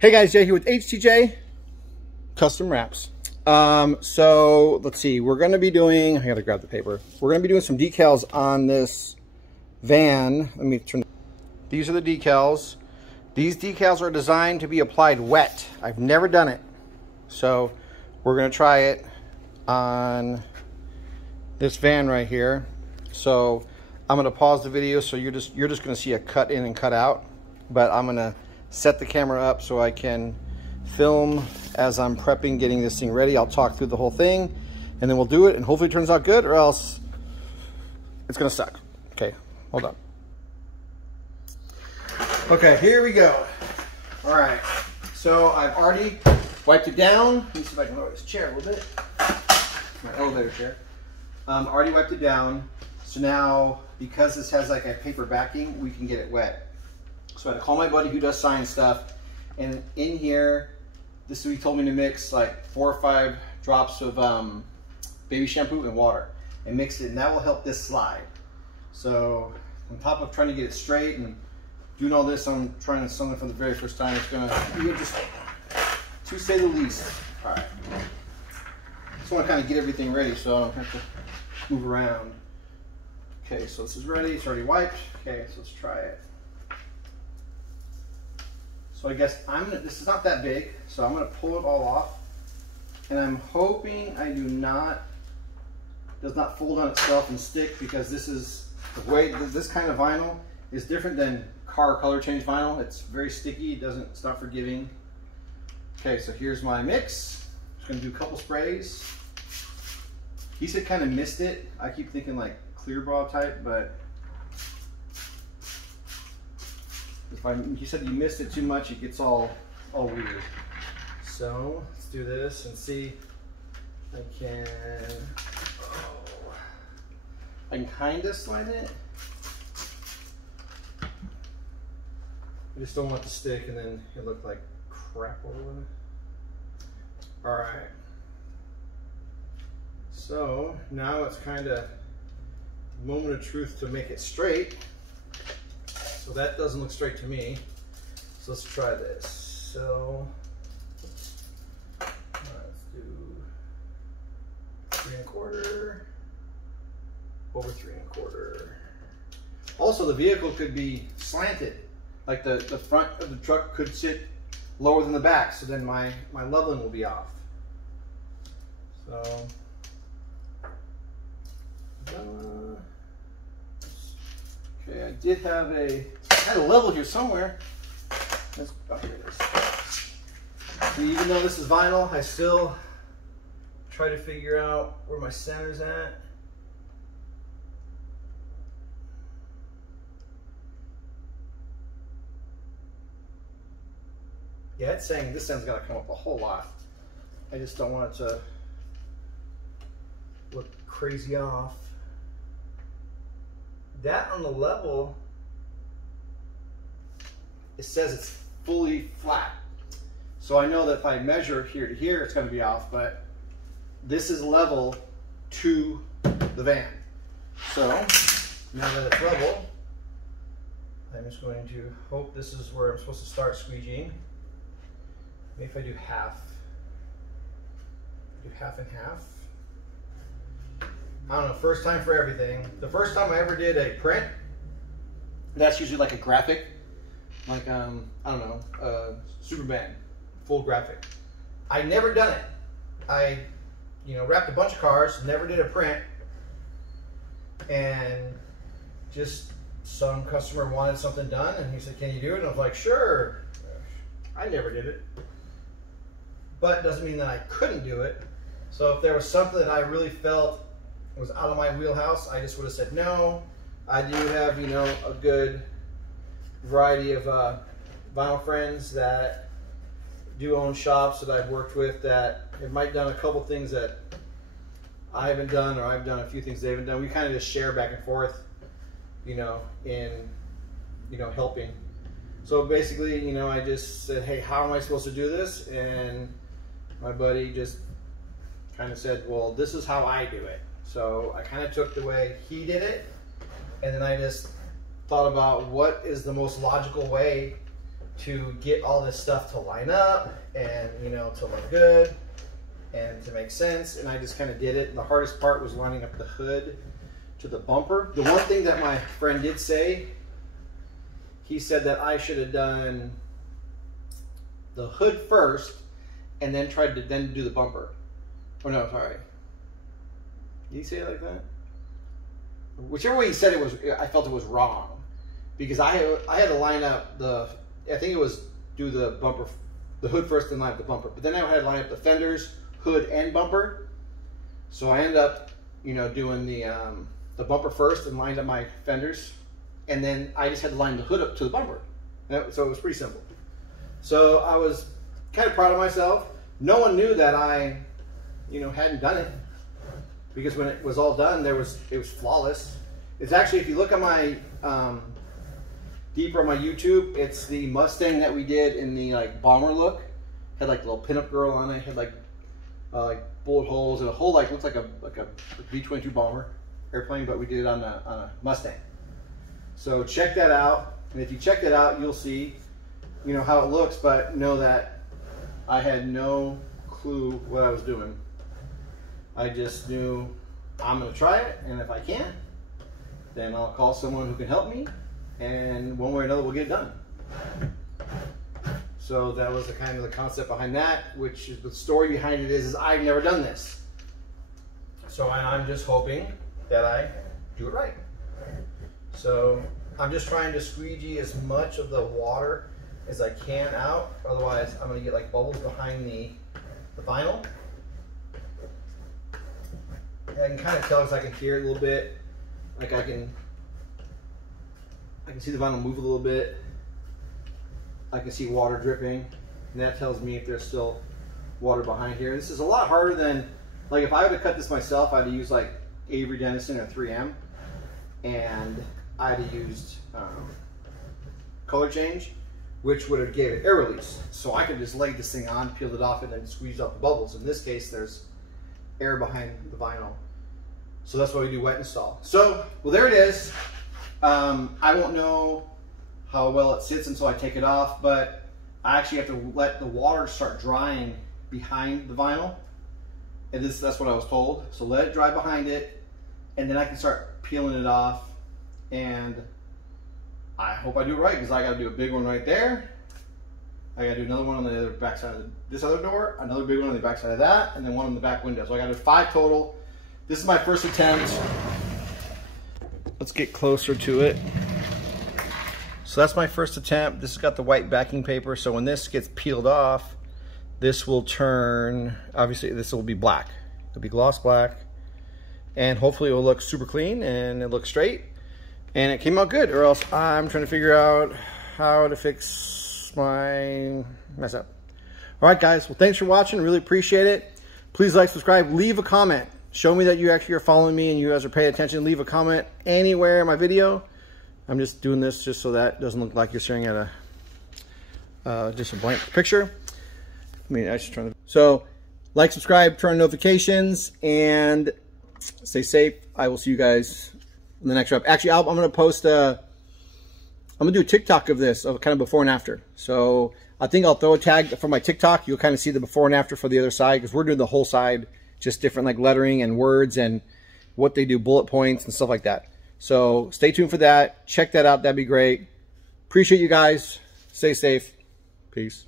Hey guys, Jay here with HTJ Custom Wraps. So let's see, we're going to be doing, I gotta grab the paper. We're going to be doing some decals on this van. Let me turn. These are the decals. These decals are designed to be applied wet. I've never done it. So we're going to try it on this van right here. So I'm going to pause the video so you're just going to see a cut in and cut out. But I'm going to set the camera up so I can film as I'm prepping, getting this thing ready. I'll talk through the whole thing and then we'll do it and hopefully it turns out good, or else it's gonna suck. Okay, hold on. Okay, here we go. All right, so I've already wiped it down. Let me see if I can lower this chair a little bit. My elevator chair. Already wiped it down. So now, because this has like a paper backing, we can get it wet. So I had to call my buddy who does science stuff, and in here, this is what he told me to mix like 4 or 5 drops of baby shampoo and water and mix it, and that will help this slide. So on top of trying to get it straight and doing all this, I'm trying something for the very first time. It's gonna be interesting, to say the least. All right, just want to kind of get everything ready so I don't have to move around. Okay, so this is ready. It's already wiped. Okay, so let's try it. So I guess this is not that big, so I'm gonna pull it all off. And I'm hoping I does not fold on itself and stick, because this is the way, this kind of vinyl is different than car color change vinyl. It's very sticky, it's not forgiving. Okay, so here's my mix. Just gonna do a couple sprays. He said kind of missed it. I keep thinking like clear bra type, but he said you missed it too much, it gets all weird. So let's do this and see if I can kind of slide it. I just don't want it to stick and then it look like crap all over it. All right. So now it's kind of moment of truth to make it straight. So that doesn't look straight to me. So let's try this. So let's do 3 1/4 over 3 1/4. Also, the vehicle could be slanted. Like the front of the truck could sit lower than the back. So then my leveling will be off. So okay, I had a level here somewhere. Oh, here it is. So even though this is vinyl, I still try to figure out where my center's at. Yeah, it's saying this end's got to come up a whole lot. I just don't want it to look crazy off. That on the level, it says it's fully flat. So I know that if I measure here to here, it's going to be off, but this is level to the van. So now that it's level, I'm just going to hope this is where I'm supposed to start squeegeeing. Maybe if I do half and half. I don't know, first time for everything. The first time I ever did a print, that's usually like a graphic, like I don't know, Superman, full graphic. I never done it. I, wrapped a bunch of cars, never did a print, and just some customer wanted something done, and he said, "Can you do it?" And I was like, "Sure." I never did it, but it doesn't mean that I couldn't do it. So if there was something that I really felt was out of my wheelhouse, I just would have said no. I do have, a good variety of vinyl friends that do own shops that I've worked with that have might done a couple things that I haven't done, or I've done a few things they haven't done. We kind of just share back and forth, in helping. So basically, I just said, "Hey, how am I supposed to do this?" And my buddy just kind of said, "Well, this is how I do it." So I kind of took the way he did it, and then I just thought about what is the most logical way to get all this stuff to line up and, you know, to look good and to make sense. And I just kind of did it. And the hardest part was lining up the hood to the bumper. The one thing that my friend did say, he said that I should have done the hood first and then tried to then do the bumper. Oh no, sorry. Did he say it like that? Whichever way he said it was, I felt it was wrong. Because I had to line up the, I think it was do the bumper, the hood first and line up the bumper. But then I had to line up the fenders, hood, and bumper. So I ended up, you know, doing the bumper first and lined up my fenders. And then I just had to line the hood up to the bumper. So it was pretty simple. So I was kind of proud of myself. No one knew that I, you know, hadn't done it. Because when it was all done, it was flawless. It's actually, if you look at my, deeper on my YouTube, it's the Mustang that we did in the like bomber look. Had like a little pinup girl on it. Had like bullet holes and a whole like looks like a B-22 bomber airplane, but we did it on a Mustang. So check that out, and if you check that out, you'll see, you know, how it looks. But know that I had no clue what I was doing. I just knew I'm going to try it, and if I can't, then I'll call someone who can help me, and one way or another we'll get it done. So that was the kind of the concept behind that, which is the story behind it is I've never done this. So I'm just hoping that I do it right. So I'm just trying to squeegee as much of the water as I can out, otherwise I'm going to get like bubbles behind the vinyl. I can kind of tell because I can hear it a little bit. Like I can see the vinyl move a little bit. I can see water dripping, and that tells me if there's still water behind here. This is a lot harder than, like if I would have cut this myself, I'd have used like Avery Dennison or 3M, and I'd have used color change, which would have gave it air release. So I could just lay this thing on, peel it off, and then squeeze out the bubbles. In this case, there's air behind the vinyl. So that's why we do wet install. So, well, there it is. I won't know how well it sits until I take it off, but I actually have to let the water start drying behind the vinyl. And that's what I was told. So let it dry behind it, and then I can start peeling it off. And I hope I do it right, because I got to do a big one right there. I got to do another one on the other back side of this other door, another big one on the back side of that, and then one on the back window. So I got to do 5 total. This is my first attempt. Let's get closer to it. So that's my first attempt. This has got the white backing paper, so when this gets peeled off, this will turn, obviously this will be black. It'll be gloss black, and hopefully it will look super clean and it looks straight. And it came out good, or else I'm trying to figure out how to fix my mess up. All right, guys, well, thanks for watching. Really appreciate it. Please like, subscribe, leave a comment. Show me that you actually are following me and you guys are paying attention. Leave a comment anywhere in my video. I'm just doing this just so that doesn't look like you're staring at just a blank picture. I mean, I just trying to. So, like, subscribe, turn on notifications, and stay safe. I will see you guys in the next rep. Actually, I'm going to post I'm going to do a TikTok of this, of kind of before and after. So I think I'll throw a tag for my TikTok. You'll kind of see the before and after for the other side, because we're doing the whole side, just different like lettering and words and what they do, bullet points and stuff like that. So stay tuned for that. Check that out. That'd be great. Appreciate you guys. Stay safe. Peace.